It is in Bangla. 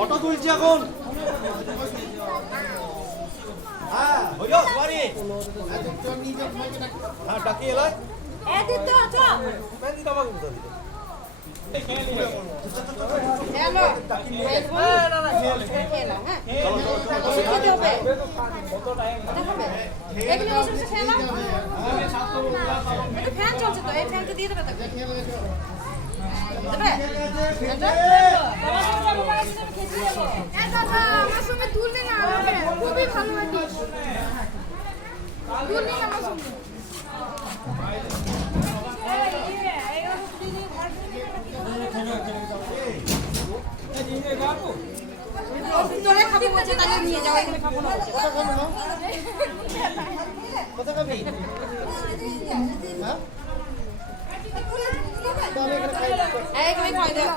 অটো তুলছি এখন। হ্যাঁ হইল সরি। হ্যাঁ ডাকি এলাই এদিকে তো আছো মেন্দি বাবা কোথা দিল হ্যালো না না খেলা হ্যাঁ খেতে হবে কত টাইম দেখাবে এগুলো ওষুধ খেলা এটা ফ্যান চলছে তো এই ফ্যানটা দিয়ে দেবে তাকে দেবে দাদা আমার সঙ্গে তুলবে না আমাকে খুবই ভালো লাগে তুলবে না আমার সঙ্গে তোরে খাবি বলছে তাহলে নিয়ে যাও এখানে খাবো না কথা কবি হ্যাঁ এই তুমি খাই দাও